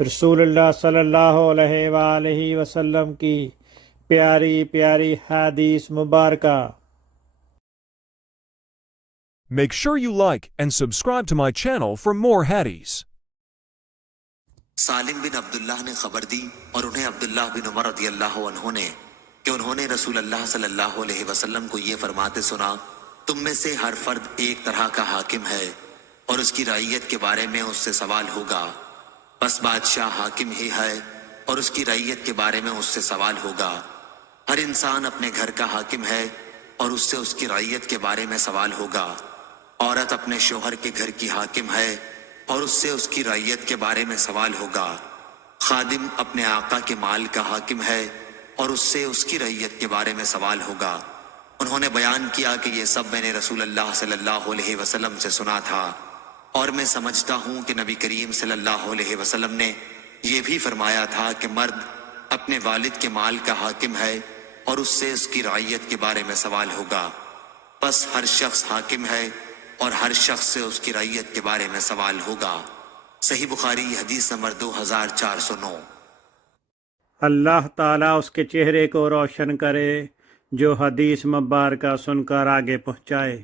رسول اللہ صلی اللہ علیہ وآلہ وسلم کی پیاری پیاری حدیث مبارکہ۔ Make sure you like and subscribe to my channel for more hadiths. سالم بن عبداللہ نے خبر دی اور انہیں عبداللہ بن عمر رضی اللہ عنہ نے کہ انہوں نے رسول اللہ صلی اللہ علیہ وسلم کو یہ فرماتے سنا، تم میں سے ہر فرد ایک طرح کا حاکم ہے اور اس کی رعیت کے بارے میں اس سے سوال ہوگا، بس بادشاہ حاکم ہی ہے اور اس کی رعیت کے بارے میں اس سے سوال ہوگا۔ ہر انسان اپنے گھر کا حاکم ہے اور اس سے اس کی رعیت کے بارے میں سوال ہوگا۔ عورت اپنے شوہر کے گھر کی حاکم ہے اور اس سے اس کی رعیت کے بارے میں سوال ہوگا۔ خادم اپنے آقا کے مال کا حاکم ہے اور اس سے اس کی رعیت کے بارے میں سوال ہوگا۔ انہوں نے بیان کیا کہ یہ سب میں نے رسول اللہ صلی اللہ علیہ وسلم سے سنا تھا، اور میں سمجھتا ہوں کہ نبی کریم صلی اللہ علیہ وسلم نے یہ بھی فرمایا تھا کہ مرد اپنے والد کے مال کا حاکم ہے اور اس سے اس کی رعیت کے بارے میں سوال ہوگا، بس ہر شخص حاکم ہے اور ہر شخص سے اس کی رعیت کے بارے میں سوال ہوگا۔ صحیح بخاری حدیث نمبر 2409۔ اللہ تعالیٰ اس کے چہرے کو روشن کرے جو حدیث مبارکہ سن کر آگے پہنچائے۔